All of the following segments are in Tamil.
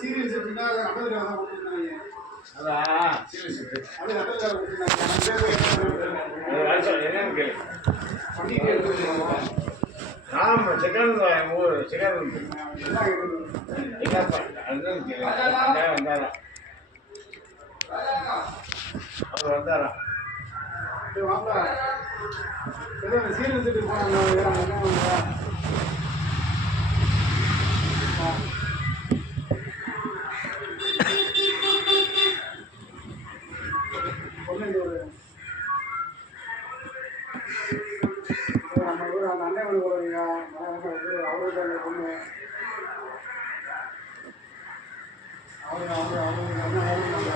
சீரியஸ் எடுத்துனா அடல்ல தான் கொடுத்துருந்தாங்க. அதான் சீரியஸ் அது அடல்ல கொடுத்துருந்தாங்க. என்னன்னு கேளு. ஆமா சிக்கன் ஊர் சிக்கன் என்னப்பா அதுதான் கேளு. வந்தாரா அவர் வந்தாரா வாங்க சீரியஸ் எடுத்து போனாங்க. அந்த அண்ணன் வீடு போகிறீங்க அவருக்கு அந்த பொண்ணு அவங்க அண்ணன் ஓடுனாங்க.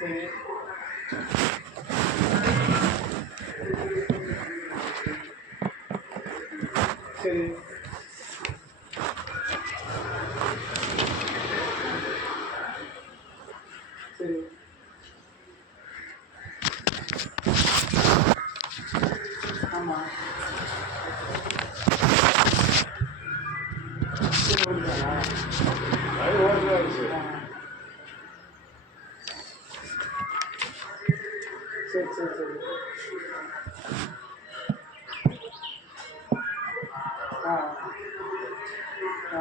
சரி சரி சரி ஆமாம் அது ஓடுதான் சரி சரி சரி ஆ ஆ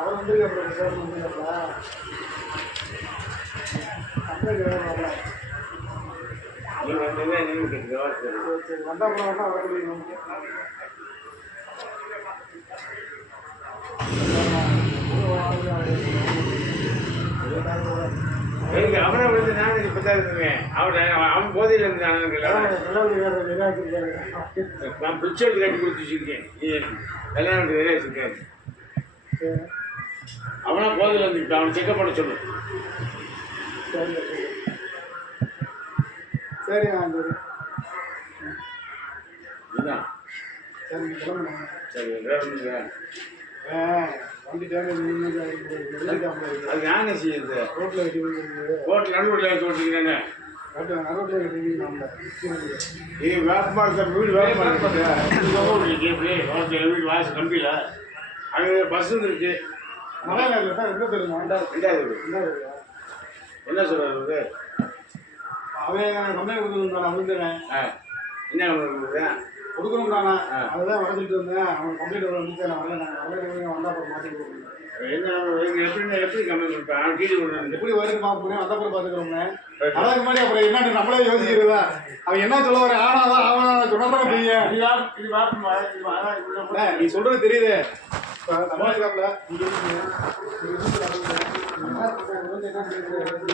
அவர் வந்து அப்புறம் சார் வந்துங்களா அப்படியே நீங்கள் வந்தீங்கன்னா நீங்கள் கேட்குறோம். சரி சரி வந்தால் அப்புறம் வேணால் வர முடியும். அவனை வந்து நான் இப்போ தான் இருந்தேன். அவன் போதையில் இருந்தானுங்களா நான் பிடிச்ச எடுத்து கட்டி கொடுத்து வச்சுருக்கேன். கல்யாணம் நிறைய வச்சுருக்கேன். அவனா போதையில் வந்துட்டு அவனை செக்கப் பண்ண சொல்லு. சரி சரி சரி இதுதான் சரி கிளம்புங்க. சரி வேறு வண்டி டேமேஜ் அது யானை செய்யுது. ரோட்டில் கட்டி ரோட்டில் நடுவில் வச்சு ஓட்டிக்கிறாங்க. ரோட்டில் கட்டி இது வேப்பமாடு வீடு வேப்பமாடு எப்படி வீடு வாசல் கம்பியில் அங்கே பஸ் வந்துருக்கு. நல்லா இல்லை சார் என்ன தெரியுமா ரெண்டாவது என்ன சொல்கிறது அவன் கம்மியாக கொடுத்துருந்தான் அவனுக்குறேன் என்ன பண்ணுறது கொடுக்கணும் தானே அதுதான் வளர்த்துட்டு இருந்தேன். அவன் கம்ப்ளீட் வந்து நான் வரல வந்தால் அப்புறம் மாற்றி கொடுக்கணும். எப்படி கம்மி பண்ணுறேன் அவன் கீழே எப்படி வருது பார்ப்போம் வந்த அப்புறம் பார்த்துக்கிறோம்னே. அதுக்கு முன்னாடி அப்புறம் என்னன்னு நம்மளே யோசிக்கிறதா அவன் என்ன சொல்ல வர ஆனாதான் அவன் சொன்னதான் தெரியும். நீ சொல்றது தெரியுது. சமாளிக்காமல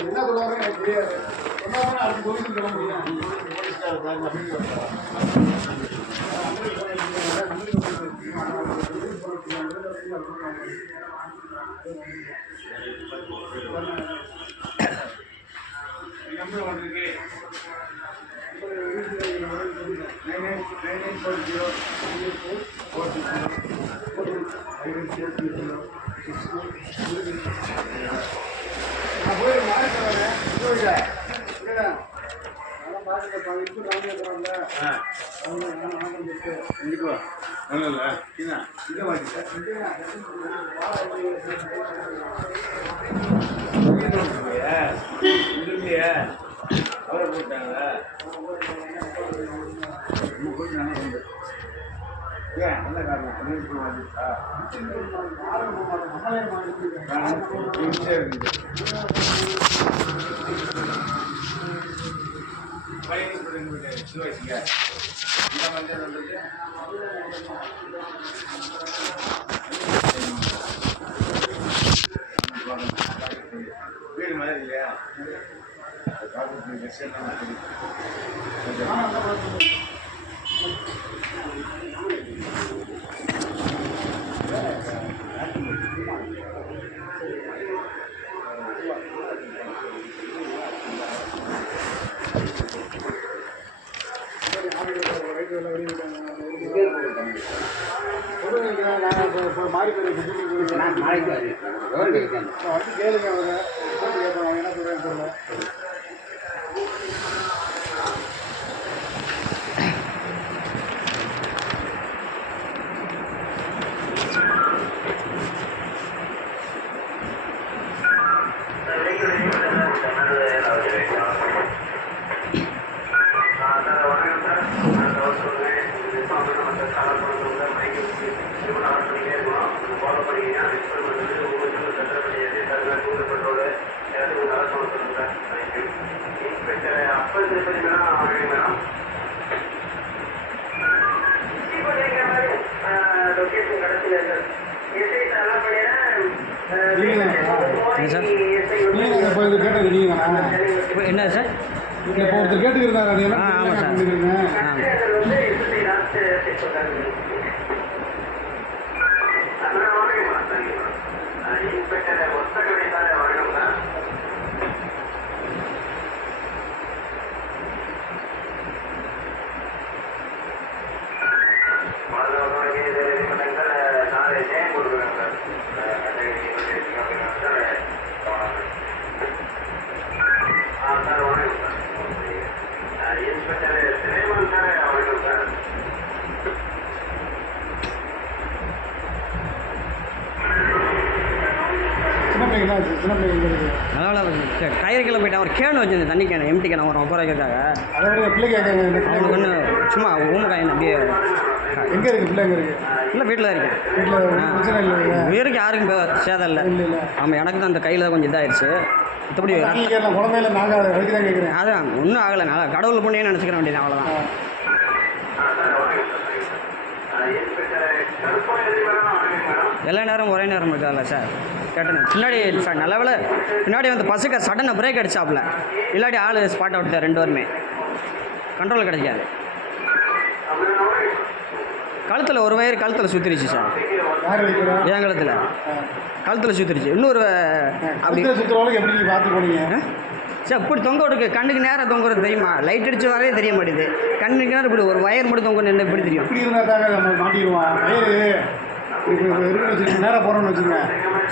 என்ன சொல்லுவாங்க எனக்கு தெரியாது. சொன்னாதான் அதுக்கு போலீஸ் சொல்ல முடியும். நம்பர் ஒன்று இருக்கு 9940. கண்டிப்பா நல்ல என்ன இதை வாங்கிட்டேன். இல்லையா அவரை போட்டாங்களா ஏன் நல்ல காரணம் வாங்கிட்டா இருக்குது. சிவாசிங்க இந்த மாதிரி வந்துட்டு வீடு மாதிரி இல்லையா சொல்லுங்க, நான் இப்போ மாறி போய் நான் நாளைக்கு வரேன். கவர்மெண்ட் இருக்கேன். வந்து கேளுங்க அவங்க கேட்பாங்க, அவங்க என்ன சொல்கிறேன்னு தெரியல. என்ன சார் நீங்கள் இப்போ இது கேட்டது நீங்கண்ணா? இப்போ என்ன சார் இப்போ ஒருத்தர் கேட்டுக்கிறாங்க, அது என்ன ஆமாம் சார். சின்ன பிள்ளைங்க இருக்குது. அதனால் டயர் கீழே போயிட்டு ஒரு கேன் வச்சிருந்தேன், தண்ணி கேன், எம்டி கேன் ஒரு 50 ரூபாய்க்காக. அதை விட பிள்ளை கேட்காங்க. அவனுக்கு ஒன்று சும்மா ஊமக்காயின் அப்படியே எங்கே இருக்குது பிள்ளை? எங்கே இருக்குது? இல்லை வீட்டில் தான் இருக்கேன். வீட்டில் பிரச்சனை இல்லை. உயிருக்கு யாருக்கும் இப்போ சேதம் இல்லை. இல்லை. ஆமாம், எனக்கு தான் அந்த கையில் கொஞ்சம் இதாகிடுச்சு. மற்றபடி கேட்கலாம், குழந்தையில நாங்கள் அதுக்கு தான் கேட்குறேன். அதான் ஒன்றும் ஆகலை. நான் கடவுள் புண்ணியன்னு நினச்சிக்கிற வேண்டியது அவ்வளோதான். எல்லா நேரம் ஒரே நேரம் இருக்காதுல்ல சார். கேட்டேன் பின்னாடி சார், நல்ல வேலை பின்னாடி வந்து பஸ்ஸுக்கு சடனை பிரேக் அடிச்சாப்புல, இல்லாட்டி ஆள் ஸ்பாட் அவுட் 2 பேருமே கண்ட்ரோல் கிடைக்காது. கழுத்தில் ஒரு வயர் கழுத்தில் சுற்றிருச்சு சார். யார் வைக்கிறா? என் கழுத்தில் சுற்றிருச்சு. இன்னொரு அப்படி சுற்றுறவங்களுக்கு எப்படி நீங்கள் பார்த்து போனீங்க சார்? இப்படி தொங்க விடுக்கு கண்ணுக்கு நேரம் தொங்குறது தெரியுமா? லைட் அடிச்சு வரவே தெரிய மாட்டேது. கண்ணுக்கு நேரம் இப்படி ஒரு வயர் மட்டும் தொங்க நின்று எப்படி தெரியும்? இப்படி இருந்தால் தாங்க நம்ம மாட்டிடுவோம். வயரு இப்போ இருக்குன்னு வச்சுக்கோங்க, நேராக போகிறோன்னு வச்சுக்கோங்க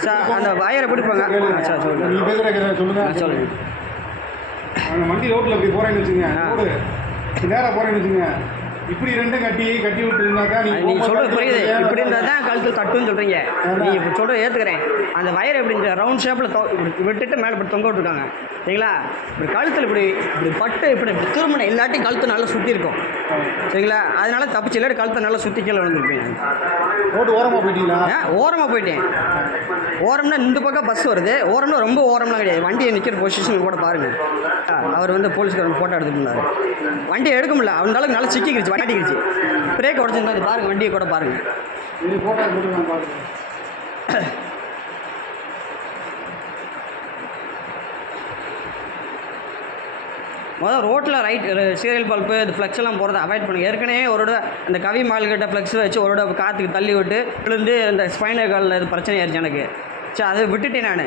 சார். அந்த வயரை பிடிப்பாங்க சார். சொல்லுங்கள், நீங்கள் பேசுகிற சொல்லுங்கள். சொல்லுங்கள். அந்த வண்டி ரோட்டில் இப்படி போகிறேன்னு வச்சுங்க, ரோடு நேராக போகிறேன்னு வச்சுங்க, இப்படி ரெண்டும் கட்டி விட்டு இருந்தாக்கா நீங்கள் சொல்கிறது புரியுது. இப்படி இருந்தால் தான் கழுத்தில் தட்டுன்னு சொல்கிறீங்க. நீங்கள் இப்படி சொல்கிற ஏற்றுக்கிறேன். அந்த வயர் எப்படி ரவுண்ட் ஷேப்பில் விட்டுட்டு மேலே இப்படி தொங்க விட்டுருக்காங்க சரிங்களா? இப்படி கழுத்தில் இப்படி பட்டு இப்படி திருமணம் இல்லாட்டி கழுத்து நல்லா சுற்றி இருக்கும் சரிங்களா? அதனால தப்பிச்சு, இல்லாட்டி கழுத்தை நல்லா சுற்றி கீழே விழுந்துருப்பேன். ரோடு ஓரமாக போயிட்டீங்களா? ஓரமாக போயிட்டேன். ஓரம்னா இந்த பக்கம் பஸ் வருது. ஓரம்னா ரொம்ப ஓரம்லாம் கிடையாது. வண்டியை நிற்கிற பொசிஷன் கூட பாருங்கள். அவர் வந்து போலீஸ்காரன் ஃபோட்டோ எடுத்துருந்தார். வண்டியை எடுக்க முடியல, அவனால நல்லா சிக்கிக்கிடுச்சு, வண்டிக்கிடுச்சு. பிரேக் உடச்சிருந்தா அது பாருங்கள், வண்டியை கூட பாருங்கள். இது ஃபோட்டோ போட்டு நான் பார்க்குறேன். முதல் ரோட்டில் ரைட் சீரியல் பல்ப்பு இது ஃப்ளெக்ஸ் எல்லாம் போகிறத அவாய்ட் பண்ணுங்கள். ஏற்கனவே ஒரு அந்த கவி மால்கிட்ட ஃப்ளெக்ஸ் வச்சு ஒரு காற்றுக்கு தள்ளி விட்டு விழுந்து இந்த ஸ்பைனல் கார்டில் இது பிரச்சனை ஆயிடுச்சு எனக்கு. சரி, அதை விட்டுட்டேன் நான்.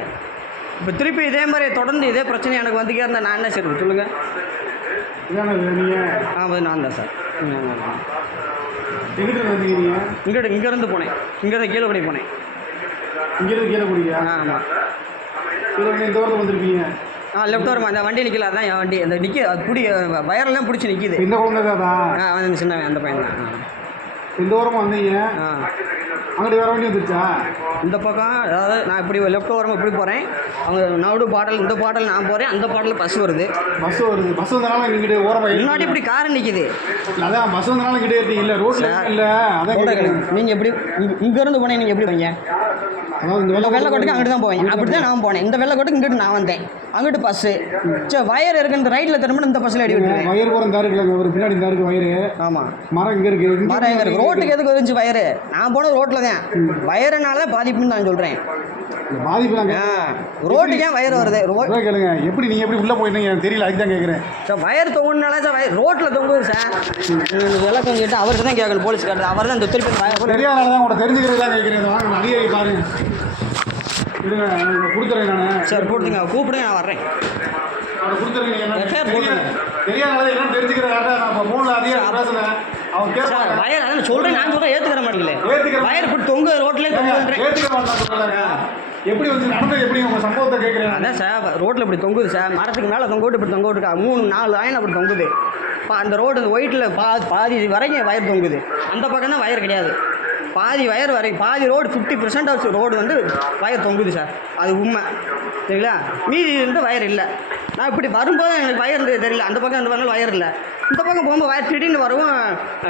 இப்போ திருப்பி இதே மாதிரி தொடர்ந்து இதே பிரச்சனை எனக்கு வந்துக்கே இருந்தால் நான் என்ன செய்யணும் சொல்லுங்கள்? நீங்கள் நான் தான் சார். இங்கேருந்து போனேன். இங்கேருந்து கீழே போனேன். இங்கேருந்து கீழே போனீங்க? ஆமாம். இந்த வாரத்தில் வந்திருப்பீங்க? லெஃப்ட் வரும். அந்த வண்டி நிற்கல, அதான் என் வண்டி. அந்த பிடி வயரெல்லாம் பிடிச்சி நிற்கிது. இந்த குழந்தை தான் வந்து சின்ன அந்த பையன் தான். இந்த ஓரமாக வந்தீங்க, அங்கிட்டு வேறு வண்டி வந்துருச்சா? இந்த பக்கம் அதாவது நான் இப்படி லெஃப்ட் ஓரமாக இப்படி போகிறேன். அவங்க நடு பாடல் இந்த பாடல் நான் போகிறேன், அந்த பாடலில் பஸ் வருது. பஸ் வந்தனால இங்கிட்ட ஓரமாக முன்னாடி இப்படி கார் நிற்கிது. அதான் பஸ் வந்தனால இங்கிட்டே இருக்கீங்க. இல்லை ரோட்டில் இல்லை. அதான் நீங்கள் எப்படி இங்கேருந்து போனேன்? நீங்கள் எப்படி போங்க? அதாவது இந்த வெள்ளக்கோட்டுக்கு அங்கிட்டு தான் போவேன். அப்படி தான் நான் போனேன். இந்த வெள்ளக்கோட்டுக்கு இங்கிட்டு நான் வந்தேன். அங்கிட்டு பஸ்ஸு சரி வயர் இருக்கு. இந்த ரைட்டில் திரும்ப இந்த பஸ்ஸில் அடி விட்டுருவேன். வயர் போகிற இந்த இருக்குல்ல, ஒரு பின்னாடி இந்த இருக்கு வயரு. ஆமாம், மரம் இங்கே இருக்குது. மரம் எங்கே இருக்குது? ரோட்டுக்கு எதுக்கு இருந்துச்சு வயரு? நான் போன ரோட்டில் தான். வயருனால தான் பாதிப்புன்னு நான் சொல்கிறேன். பாதிப்பு ரோட்டுக்கு ஏன் வயர் வருது? கேளுங்க, எப்படி நீங்கள் எப்படி உள்ளே போயிட்டீங்க எனக்கு தெரியல, அதுக்கு தான் கேட்குறேன். சார் வயர் தொங்குனால சார் வயர் ரோட்டில் தொங்குது சார். விளக்கம் கேட்டு அவருக்கு தான் கேட்கணும், போலீஸ்காரர். அவர் தான் இந்த திருப்பி தெரியாதனால தான் உங்களை தெரிஞ்சுக்கிறது தான் கேட்குறேன். வாங்க அதிகாரி பாருங்க, இருங்க கொடுத்துறேன் நான். சார் கொடுத்துங்க, கூப்பிடுங்க, நான் வர்றேன். அவரை கொடுத்துருங்க. நீங்கள் தெரியாதனால என்னன்னு தெரிஞ்சுக்கிறேன். நான் இப்போ ஃபோனில் அதிகாரி பேசுகிறேன். அவன் கேட்க சார் மாட்டான். வயர் அதான் சொல்கிறேன், நான் சொல்கிறேன் ஏற்றுக்கிற மாட்டீங்களே. ஏத்துக்கிற வயர் இப்படி தொங்கு ரோட்லேயே தொங்குன்றேன். ஏத்துக்க மாட்டான் சொல்லல. எப்படி வந்து நடந்தது எப்படி உங்க சம்பவத்தை கேட்குறேன். அதான் சார் ரோட்டில் இப்படி தொங்குது சார், மரத்துக்கு மேலே தொங்க விட்டு இப்படி தொங்க விட்டுருக்கா 3-4 லைன் அப்படி தொங்குது. இப்போ அந்த ரோடு அந்த ஒயிட்டில் பாதி வரைக்கும் வயர் தொங்குது. அந்த பக்கம் தான் வயர் கிடையாது, பாதி வயர் வரை பாதி ரோடு 50% ஆஃப் ரோடு வந்து வயர் தொங்குது சார். அது உண்மை சரிங்களா. மீதி இருந்து வயர் இல்லை. நான் இப்படி வரும்போது எனக்கு வயர் இருந்தது தெரியல, அந்த பக்கம் பக்கம் வயர் இல்லை. இந்த பக்கம் போகும்போது வயர் திடீர்னு வரவும்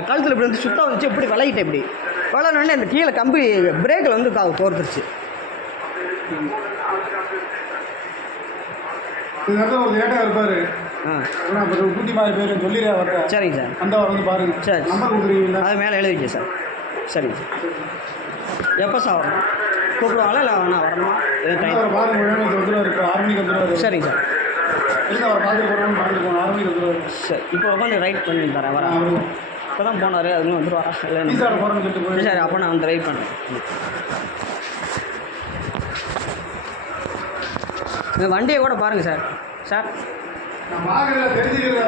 கழுத்தில் இப்படி வந்து சுத்தம் வந்துச்சு, இப்படி விலகிட்டேன். இப்படி விலகினோடனே இந்த கீழே கம்பி பிரேக்கில் வந்து கோர்த்துருச்சு. இது வந்து ஒரு லேட்டாக இருப்பாரு. இப்போ கூட்டி மாதிரி பேர் சொல்லிடுறேன் அவர்கிட்ட. சரிங்க சார், அந்த வந்து பாருங்க. சரி, நம்பர் கொடுத்துருவீங்களா? அது மேலே எழுதிருக்கேன் சார். சரிங்க சார். எப்போ சார் வரணும்? கூப்பிடுவாங்களா இல்லை நான் வரணுமா? எதுவும் டைம்? அவர் பாருங்க, வந்துடுவார். இப்போ 6 மணிக்கு வந்துடுவார். சரிங்க சார். இல்லை அவர் பார்த்துட்டு போகிறோம்னு பார்த்துட்டு போகணும். 6 மணிக்கு வந்துடுவார். சரி, இப்போ உட்காந்து ரைட் பண்ணி தரேன் வரேன். இப்போ தான் போனார், அதுவும் வந்துடுவாரா இல்லை? ஈஸாட போகிறோன்னு சொல்லிட்டு போய் சரி, அப்போ நான் வந்து ரைட் பண்ணேன். இந்த வண்டியை கூட பாருங்கள் சார். சார் நான் பார்க்கறதுல தெரிஞ்சுக்கிறது.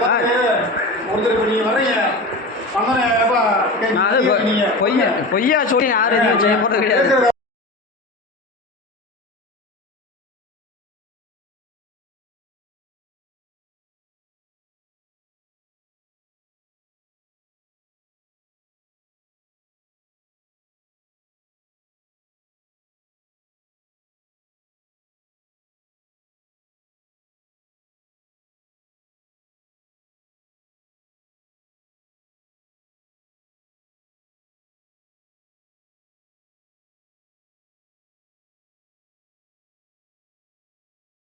ஒருத்தர் இப்போ நீங்கள் வர்றீங்க நான் அது பொய்யா சொல்லி யாரும் எதுவும் செய்ய போகிறது கிடையாது.